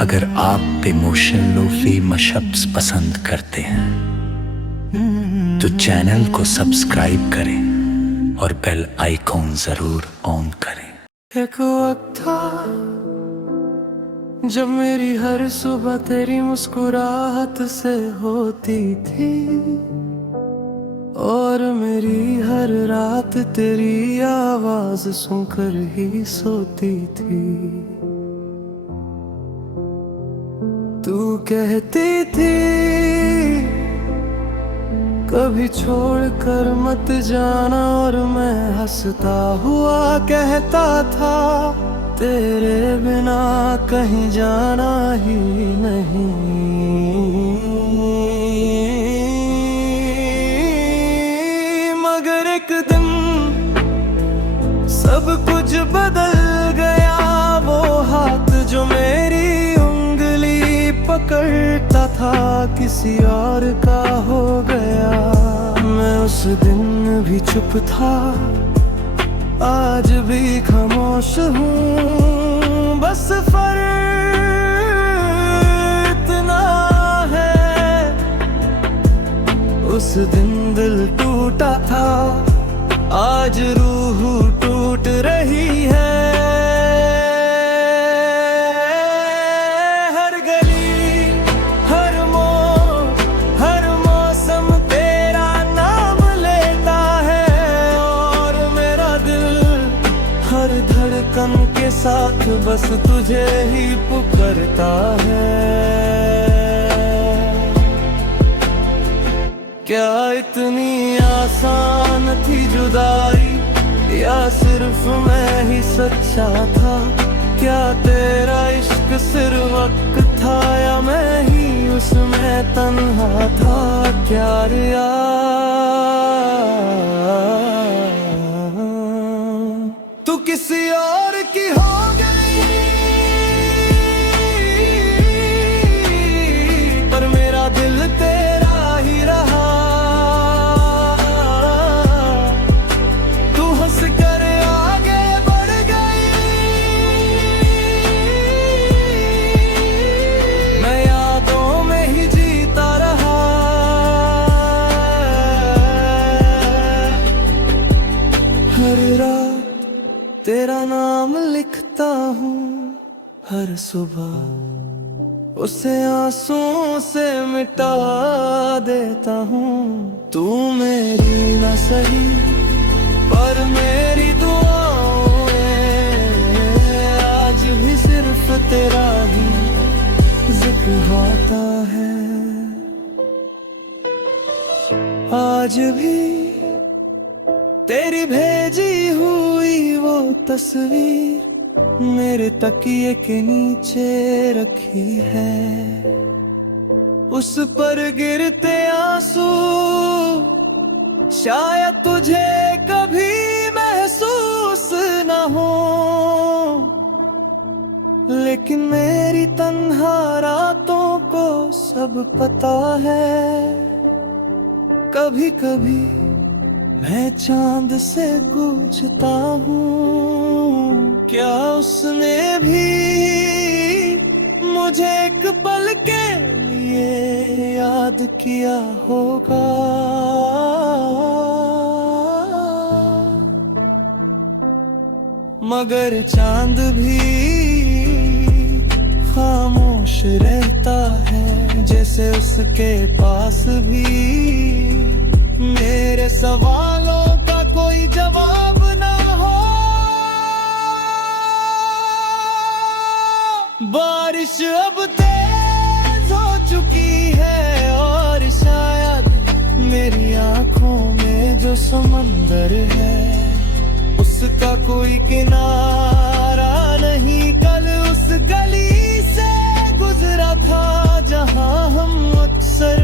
अगर आप emotional lofi मशअप्स पसंद करते हैं तो चैनल को सब्सक्राइब करें और बेल आइकॉन जरूर ऑन करें। एक वक्त था जब मेरी हर सुबह तेरी मुस्कुराहट से होती थी और मेरी हर रात तेरी आवाज सुनकर ही सोती थी। तू कहती थी कभी छोड़कर मत जाना और मैं हंसता हुआ कहता था तेरे बिना कहीं जाना ही नहीं। मगर एक दिन सब कुछ बदल गया। वो हाथ जो मेरी उंगली पकड़ता था किसी और का हो गया। मैं उस दिन भी चुप था, आज भी खामोश हूँ। बस फर्क इतना है, उस दिन दिल टूटा था, आज रूह टूट रही है। हर गली हर मोड़ हर मौसम तेरा नाम लेता है और मेरा दिल हर धड़कन के साथ बस तुझे ही पुकारता है। क्या इतनी आसान थी जुदाई या सिर्फ मैं ही सच्चा था? क्या तेरा इश्क सिर्फ वक्त था या मैं ही उसमें तन्हा था? क्या रिया तू किसी और की हो गई, पर मेरा दिल तेरा ही रहा। तू हंस कर आगे बढ़ गई, मैं यादों में ही जीता रहा। हर रात तेरा नाम लिखता हूँ, हर सुबह उसे आंसुओं से मिटा देता हूँ। तू मेरी न सही पर मेरी दुआओं में आज भी सिर्फ तेरा ही जिक्र आता है। आज भी तेरी भेजी हुई वो तस्वीर मेरे तकिए के नीचे रखी है। उस पर गिरते आंसू शायद तुझे कभी महसूस न हो, लेकिन मेरी तन्हा रातों को सब पता है। कभी कभी मैं चांद से पूछता हूँ क्या उसने भी मुझे एक पल के लिए याद किया होगा। मगर चांद भी खामोश रहता है, जैसे उसके पास भी मेरे सवालों का कोई जवाब ना हो। बारिश अब तेज हो चुकी है और शायद मेरी आंखों में जो समंदर है उसका कोई किनारा नहीं। कल उस गली से गुजरा था जहां हम अक्सर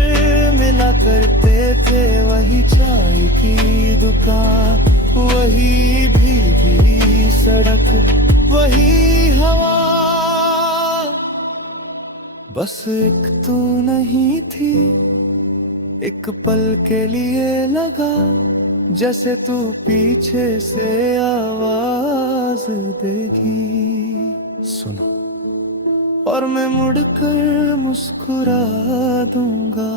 मिला करते थे। वही चाय की दुकान, वही भीगी सड़क, वही हवा, बस एक तू नहीं थी। एक पल के लिए लगा जैसे तू पीछे से आवाज देगी। सुनो और मैं मुड़कर मुस्कुरा दूंगा,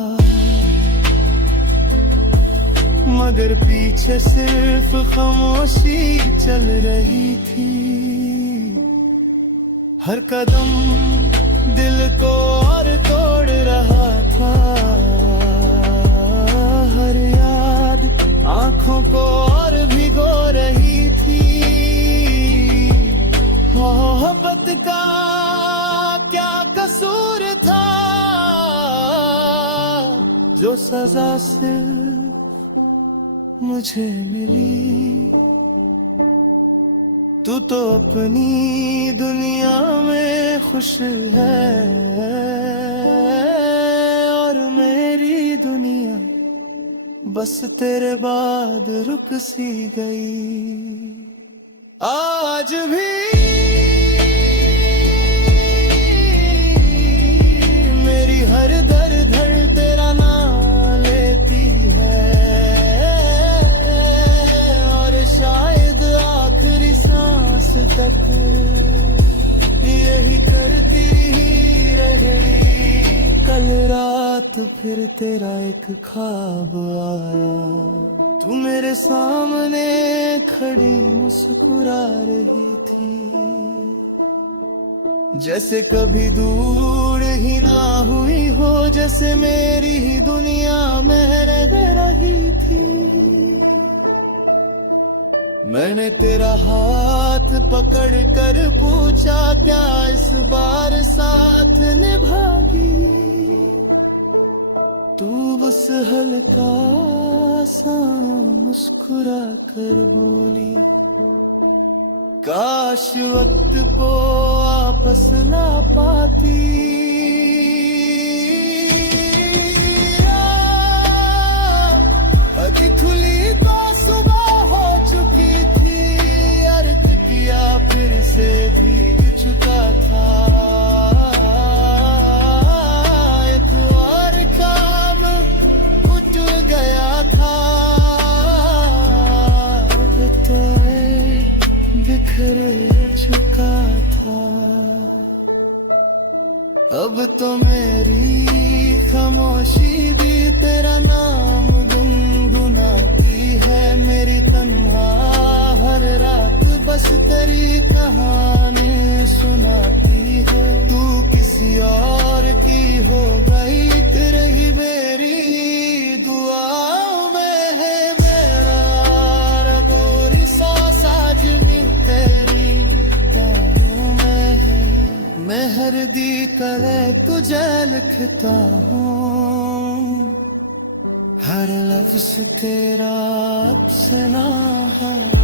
मगर पीछे सिर्फ खामोशी चल रही थी। हर कदम दिल को और तोड़ रहा था, हर याद आंखों को और भिगो रही थी। मोहब्बत का क्या कसूर था, जो सजा सिर्फ मुझे मिली। तू तो अपनी दुनिया में खुश है, और मेरी दुनिया बस तेरे बाद रुक सी गई। आज भी मेरी हर धड़ तेरा नाम लेती है, और शायद आखिरी सांस तक यही करती ही रहेगी। कल रात फिर तेरा एक ख्वाब आया, तू मेरे सामने खड़ी मुस्कुरा रही थी, जैसे कभी दूर ही ना हुई हो, जैसे मेरी ही दुनिया में रह रही थी। मैंने तेरा हाथ पकड़ कर पूछा, क्या इस बार साथ निभागी? तू बस हल्का सा मुस्कुरा कर बोली, काश वक्त को वापस ना पाती। अभी खुली तो सुबह हो चुकी थी, अर्थ किया फिर से भीग चुका था। एक और काम उठ गया था, बिखर चुका था। अब तो मेरी खामोशी भी तेरा नाम गुनगुनाती है, मेरी तन्हा हर रात बस तेरी कहानी सुनाती है। तू किसी और की हो गई, तेरे ही मेरी दुआओं में है मेरा रबोरी सांस आज भी तेरी बाहों में है। मैं हर दी कले तुझे लिखता हूँ, हर लफ्ज तेरा अफसाना है।